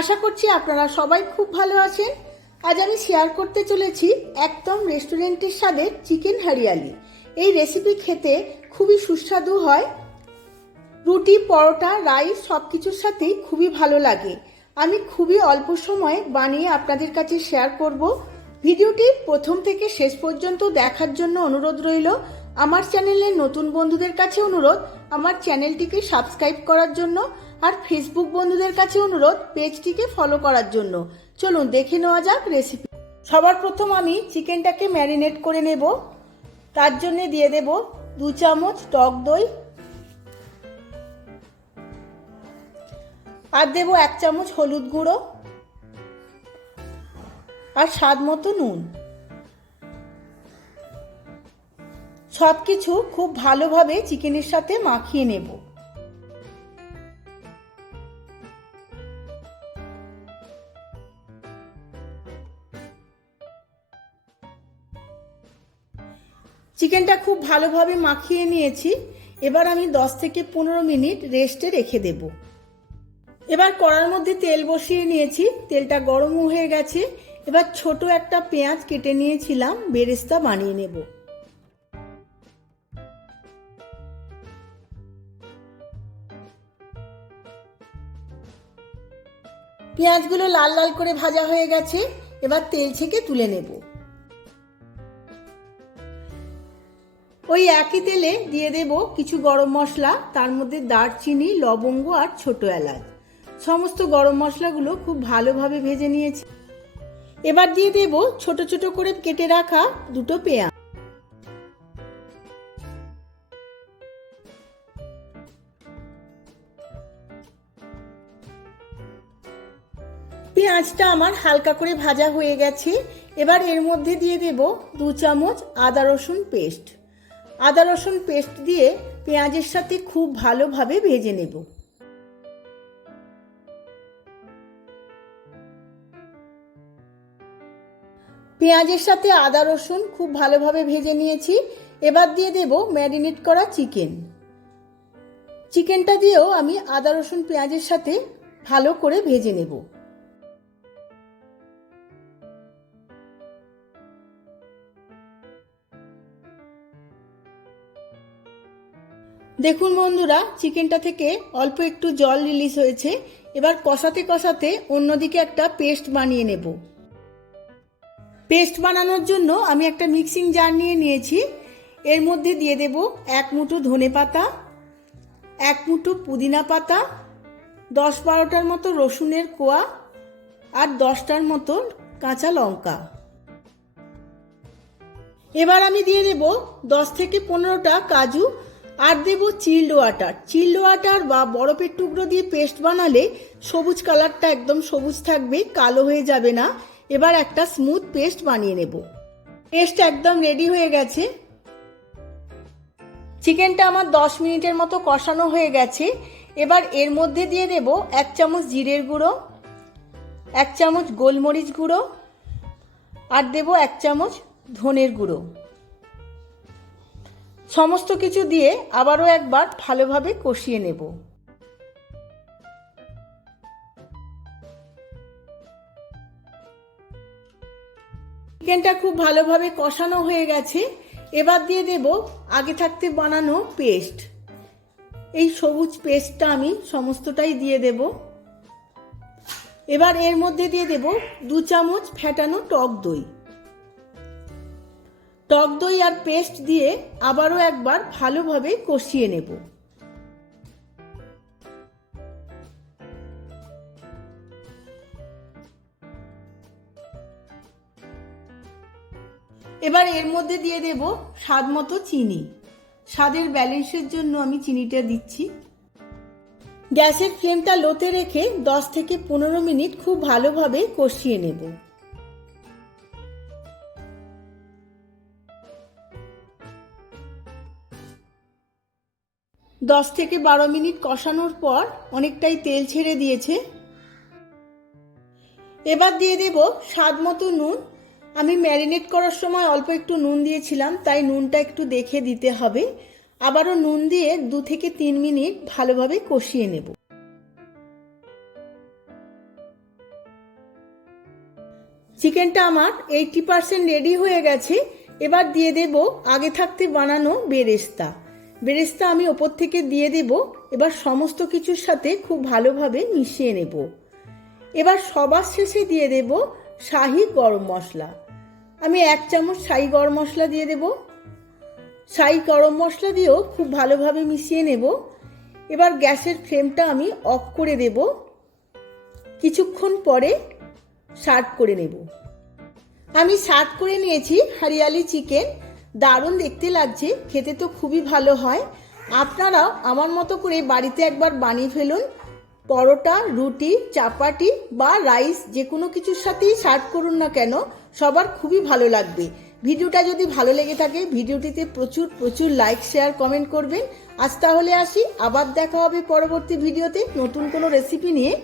আশা করছি আপনারা সবাই খুব ভালো আছেন। আজ আমি শেয়ার করতে চলেছি একদম রেস্টুরেন্টের স্বাদের চিকেন হরিয়ালি। এই রেসিপি খেতে খুবই সুস্বাদু হয়, রুটি, পরোটা, রাইস সব কিছুর সাথেই খুবই ভালো লাগে। আমি খুবই অল্প সময়ে বানিয়ে আপনাদের কাছে শেয়ার করব। ভিডিওটি প্রথম থেকে শেষ পর্যন্ত দেখার জন্য অনুরোধ রইল। আমার চ্যানেলের নতুন বন্ধুদের কাছে অনুরোধ আমার চ্যানেলটিকে সাবস্ক্রাইব করার জন্য, আর ফেসবুক বন্ধুদের কাছে অনুরোধ পেজটিকে ফলো করার জন্য। চলুন দেখে নেওয়া যাক রেসিপি। সবার প্রথম আমি চিকেনটাকে ম্যারিনেট করে নেব। তার জন্য দিয়ে দেব 2 চামচ টক দই, আর দেব 1 চামচ হলুদ গুঁড়ো, আর স্বাদ মতো নুন। সব কিছু খুব ভালোভাবে চিকেনের সাথে মাখিয়ে নেব। চিকেনটা খুব ভালোভাবে মাখিয়ে নিয়েছি। এবার আমি 10 থেকে 15 মিনিট রেস্টে রেখে দেব। এবার কড়ার মধ্যে তেল বসিয়ে নিয়েছি, তেলটা গরম হয়ে গেছে। এবার ছোট একটা পেঁয়াজ কেটে নিয়েছিলাম, বেরেস্তা বানিয়ে নেব। পেঁয়াজগুলো লাল লাল করে ভাজা হয়ে গেছে, এবার তেল ছেঁকে তুলে নেব। ওই একই তেলে দিয়ে দেব কিছু গরম মশলা, তার মধ্যে দারচিনি, লবঙ্গ আর ছোট এলাচ। সমস্ত গরম মশলাগুলো খুব ভালোভাবে ভেজে নিয়েছি। এবার দিয়ে দেব ছোট ছোট করে কেটে রাখা 2টো পেঁয়াজ। পেঁয়াজটা আমার হালকা করে ভাজা হয়ে গেছে। এবার এর মধ্যে দিয়ে দেব 2 চামচ আদা রসুন পেস্ট। আদা রসুন পেস্ট দিয়ে পেঁয়াজের সাথে খুব ভালোভাবে ভেজে নেব। পেঁয়াজের সাথে আদা রসুন খুব ভালোভাবে ভেজে নিয়েছি। এবার দিয়ে দেব ম্যারিনেট করা চিকেন। চিকেনটা দিয়েও আমি আদা রসুন পেঁয়াজের সাথে ভালো করে ভেজে নেব। দেখুন বন্ধুরা, চিকেনটা থেকে অল্প একটু জল রিলিজ হয়েছে। এবার কষাতে কষাতে অন্যদিকে একটা পেস্ট বানিয়ে নেব। পেস্ট বানানোর জন্য আমি একটা মিক্সিং জার নিয়ে নিয়েছি। এর মধ্যে দিয়ে দেব 1 মুঠো ধনে পাতা, 1 মুঠো পুদিনা পাতা, 10-12টার মতো রসুনের কোয়া, আর 10টার মতো কাঁচা লঙ্কা। এবার আমি দিয়ে দেব 10 থেকে 15টা কাজু, আর দেব চিল্ড ওয়াটার। চিল্ড ওয়াটার বা বরফের টুকরো দিয়ে পেস্ট বানালে সবুজ কালারটা একদম সবুজ থাকবে, কালো হয়ে যাবে না। এবার একটা স্মুথ পেস্ট বানিয়ে নেব। পেস্ট একদম রেডি হয়ে গেছে। চিকেনটা আমার 10 মিনিটের মতো কষানো হয়ে গেছে। এবার এর মধ্যে দিয়ে দেব 1 চামচ জিরের গুঁড়ো, 1 চামচ গোলমরিচ গুঁড়ো, আর দেব 1 চামচ ধনের গুঁড়ো। সমস্ত কিছু দিয়ে আবারও একবার ভালোভাবে কষিয়ে নেব। চিকেনটা খুব ভালোভাবে কষানো হয়ে গেছে। এবার দিয়ে দেব আগে থাকতে বানানো পেস্ট। এই সবুজ পেস্টটা আমি সমস্তটাই দিয়ে দেব। এবার এর মধ্যে দিয়ে দেব 2 চামচ ফেটানো টক দই। টক দই আর পেস্ট দিয়ে আবারও একবার ভালোভাবে কষিয়ে নেব। এবার এর মধ্যে দিয়ে দেব স্বাদ মতো চিনি। স্বাদের ব্যালেন্সের জন্য আমি চিনিটা দিচ্ছি। গ্যাসের ফ্লেমটা লোতে রেখে 10 থেকে 15 মিনিট খুব ভালোভাবে কষিয়ে নেব। 10 থেকে 12 মিনিট কষানোর পর অনেকটাই তেল ছেড়ে দিয়েছে। এবার দিয়ে দেব স্বাদ মতো নুন। আমি ম্যারিনেট করার সময় অল্প একটু নুন দিয়েছিলাম, তাই নুনটা একটু দেখে দিতে হবে। আবারও নুন দিয়ে 2 থেকে 3 মিনিট ভালোভাবে কষিয়ে নেব। চিকেনটা আমার 80% রেডি হয়ে গেছে। এবার দিয়ে দেব আগে থাকতে বানানো বেরেস্তা। বেরেস্তা আমি ওপর থেকে দিয়ে দেব। এবার সমস্ত কিছুর সাথে খুব ভালোভাবে মিশিয়ে নেব। এবার সবার শেষে দিয়ে দেব শাহি গরম মশলা। আমি 1 চামচ শাহি গরম মশলা দিয়ে দেব। শাহি গরম মশলা দিয়েও খুব ভালোভাবে মিশিয়ে নেব। এবার গ্যাসের ফ্লেমটা আমি অফ করে দেব। কিছুক্ষণ পরে সার্ভ করে নেব। আমি সার্ভ করে নিয়েছি হরিয়ালি চিকেন। দারুণ দেখতে লাগছে, খেতে তো খুবই ভালো হয়। আপনারাও আমার মতো করে বাড়িতে একবার বানিয়ে ফেলুন। পরোটা, রুটি, চাপাটি বা রাইস যে কোনো কিছুর সাথেই সার্ভ করুন না কেন, সবার খুবই ভালো লাগবে। ভিডিওটা যদি ভালো লেগে থাকে ভিডিওটিতে প্রচুর প্রচুর লাইক, শেয়ার, কমেন্ট করবেন। আজ তাহলে আসি, আবার দেখা হবে পরবর্তী ভিডিওতে নতুন কোনো রেসিপি নিয়ে।